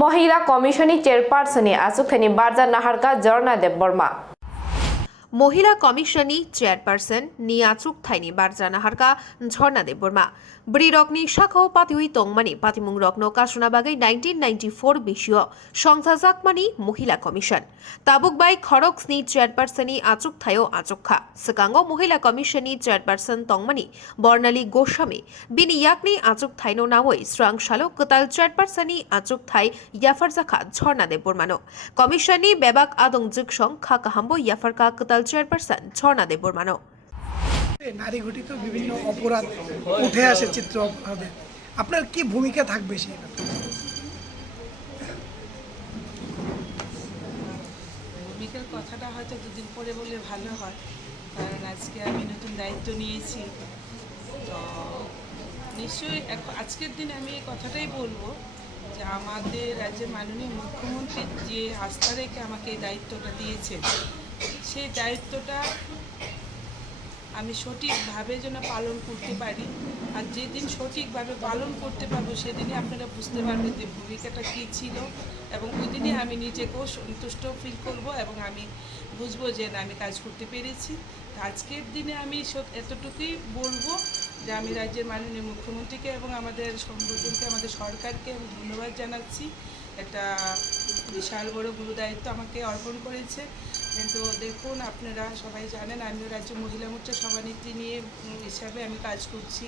महिला कमिशननि chairperson achukthai barja naharkha Zarna Debbarma। महिला कमिशननि chairperson ni achukthai barja naharkha Zarna Debbarma brirokni shakhau patiwi tongmani patimung rokno kasuna bagai 1994 bisio songsajakmani Mohila Commission tabuk bai khoroksni chairperson ni achukthai achukha sekango Mohila Commission ni chairperson tongmani Bornali Goswami bini yakni achukthai no nawoi srang shalo ketal chairperson ni achukthai yafarjakha Zarna Debbarmano commission ni bebak adong jiksong khakahambo yafarka ketal chairperson Zarna Debbarmano নারী ঘটিত বিভিন্ন অপরাধ উঠে আসে চিত্র অপরাধে আপনার কি ভূমিকা থাকবে সেই ভূমিকার কথাটা হয়তো দুদিন পরে বললে ভালো হয়, কারণ আজকে আমি নতুন দায়িত্ব নিয়েছি। তো নিশ্চয়ই আজকের দিনে আমি এই কথাটাই বলবো যে আমাদের রাজ্যের মাননীয় মুখ্যমন্ত্রী যে আস্থা রেখে আমাকে এই দায়িত্বটা দিয়েছেন, সেই দায়িত্বটা আমি সঠিকভাবে যেন পালন করতে পারি। আর যেদিন সঠিকভাবে পালন করতে পারবো সেদিনই আপনারা বুঝতে পারবেন যে ভূমিকাটা কী ছিল, এবং ওই দিনই আমি নিজেকেও সন্তুষ্ট ফিল করব এবং আমি বুঝবো যে না, আমি কাজ করতে পেরেছি। আজকের দিনে আমি এতটুকুই বলবো যে আমি রাজ্যের মাননীয় মুখ্যমন্ত্রীকে এবং আমাদের সংগঠনকে, আমাদের সরকারকে আমি ধন্যবাদ জানাচ্ছি। একটা বিশাল বড় গুরু দায়িত্ব আমাকে অর্পণ করেছে। কিন্তু দেখুন, আপনারা সবাই জানেন আমিও রাজ্য মহিলা মোর্চা সভানেত্রী নিয়ে হিসাবে আমি কাজ করছি।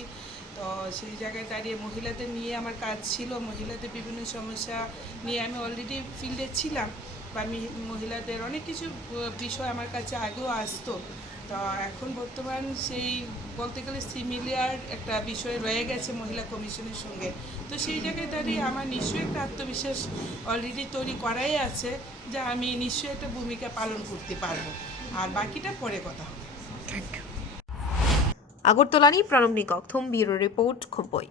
তো সেই জায়গায় দাঁড়িয়ে মহিলাদের নিয়ে আমার কাজ ছিল, মহিলাদের বিভিন্ন সমস্যা নিয়ে আমি অলরেডি ফিল্ডে ছিলাম, বা আমি মহিলাদের অনেক কিছু বিষয় আমার কাছে আগেও আসতো। তো এখন বর্তমান সেই বলতে গেলে সিমিলার একটা বিষয় রয়ে গেছে মহিলা কমিশনের সঙ্গে। তো সেই জায়গায় দাঁড়িয়ে আমার নিশ্চয়ই একটা আত্মবিশ্বাস অলরেডি তৈরি করাই আছে যে আমি নিশ্চয়ই একটা ভূমিকা পালন করতে পারবো, আর বাকিটা পরে কথা হবে। আগরতলানি প্রণব নিকক থুম ব্যুরো রিপোর্ট খুম্পই।